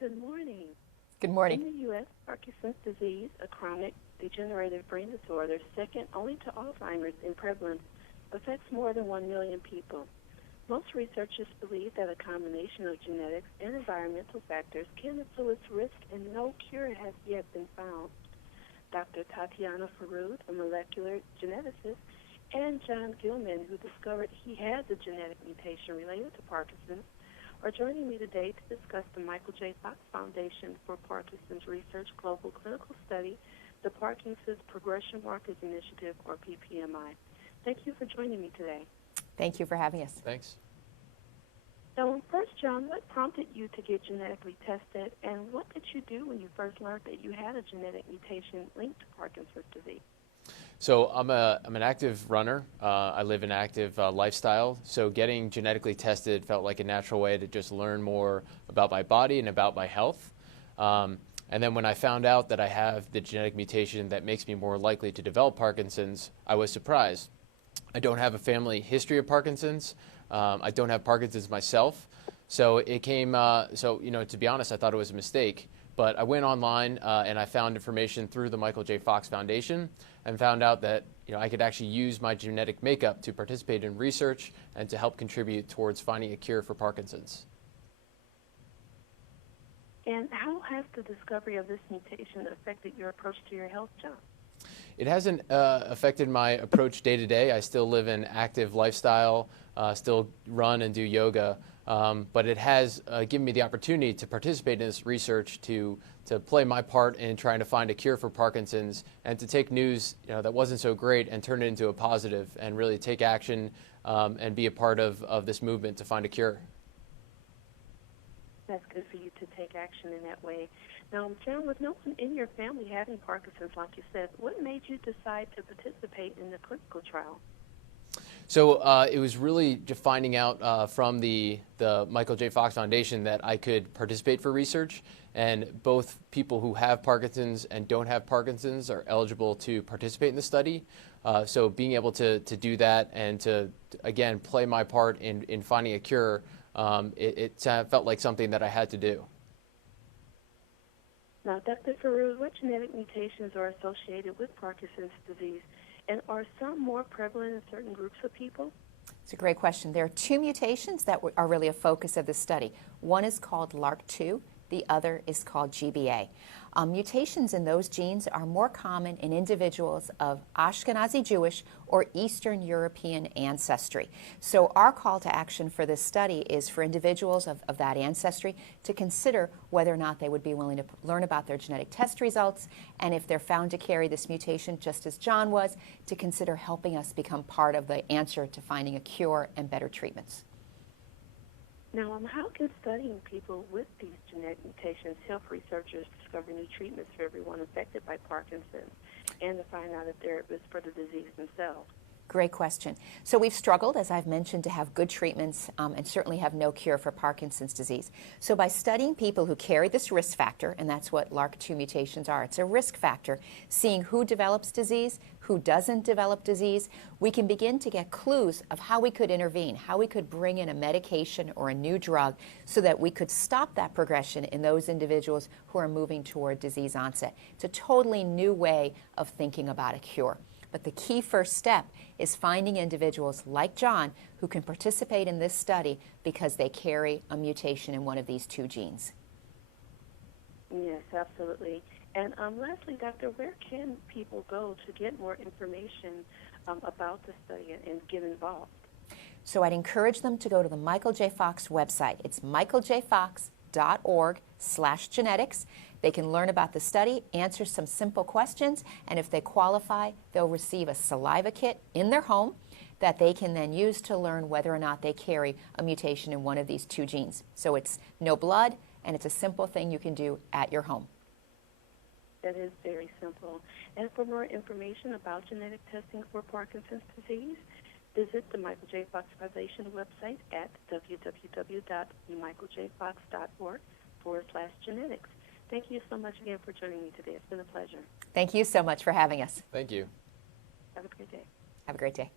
Good morning. Good morning. In the U.S., Parkinson's disease, a chronic degenerative brain disorder, second only to Alzheimer's in prevalence, affects more than 1 million people. Most researchers believe that a combination of genetics and environmental factors can influence risk, and no cure has yet been found. Dr. Tatiana Foroud, a molecular geneticist, and Jon Gilman, who discovered he has a genetic mutation related to Parkinson's, are joining me today to discuss the Michael J. Fox Foundation for Parkinson's Research Global Clinical Study, the Parkinson's Progression Markers Initiative, or PPMI. Thank you for joining me today. Thank you for having us. Thanks. So first, Jon, what prompted you to get genetically tested, and what did you do when you first learned that you had a genetic mutation linked to Parkinson's disease? So I'm an active runner. I live an active lifestyle. So getting genetically tested felt like a natural way to just learn more about my body and about my health. And then when I found out that I have the genetic mutation that makes me more likely to develop Parkinson's, I was surprised. I don't have a family history of Parkinson's. I don't have Parkinson's myself. So it came, to be honest, I thought it was a mistake. But I went online and I found information through the Michael J. Fox Foundation and found out that I could actually use my genetic makeup to participate in research and to help contribute towards finding a cure for Parkinson's. And how has the discovery of this mutation affected your approach to your health, Jon? It hasn't affected my approach day to day. I still live an active lifestyle, still run and do yoga, but it has given me the opportunity to participate in this research, to play my part in trying to find a cure for Parkinson's, and to take news that wasn't so great and turn it into a positive, and really take action and be a part of this movement to find a cure. That's good for you to take action in that way. Now, Jon, with no one in your family having Parkinson's, like you said, what made you decide to participate in the clinical trial? So it was really just finding out from the Michael J. Fox Foundation that I could participate for research, and both people who have Parkinson's and don't have Parkinson's are eligible to participate in the study. So being able to do that and to, again, play my part in finding a cure, it felt like something that I had to do. Now, Dr. Foroud, what genetic mutations are associated with Parkinson's disease, and are some more prevalent in certain groups of people? It's a great question. There are two mutations that are really a focus of the study. One is called LRRK2. The other is called GBA. Mutations in those genes are more common in individuals of Ashkenazi Jewish or Eastern European ancestry. So our call to action for this study is for individuals of that ancestry to consider whether or not they would be willing to learn about their genetic test results, and if they're found to carry this mutation, just as Jon was, to consider helping us become part of the answer to finding a cure and better treatments. Now, how can studying people with these genetic mutations help researchers discover new treatments for everyone affected by Parkinson's, and to find out if they're at risk for the disease themselves? Great question. So we've struggled, as I've mentioned, to have good treatments and certainly have no cure for Parkinson's disease. So by studying people who carry this risk factor, and that's what LRRK2 mutations are, it's a risk factor, seeing who develops disease, who doesn't develop disease, we can begin to get clues of how we could intervene, how we could bring in a medication or a new drug so that we could stop that progression in those individuals who are moving toward disease onset. It's a totally new way of thinking about a cure. But the key first step is finding individuals like Jon who can participate in this study because they carry a mutation in one of these two genes. Yes, absolutely. And lastly, Doctor, where can people go to get more information about the study and get involved? So I'd encourage them to go to the Michael J. Fox website. It's michaeljfox.org/genetics. They can learn about the study, answer some simple questions, and if they qualify, they'll receive a saliva kit in their home that they can then use to learn whether or not they carry a mutation in one of these two genes. So it's no blood, and it's a simple thing you can do at your home. That is very simple. And for more information about genetic testing for Parkinson's disease, visit the Michael J. Fox Foundation website at www.michaeljfox.org/genetics. Thank you so much again for joining me today. It's been a pleasure. Thank you so much for having us. Thank you. Have a great day. Have a great day.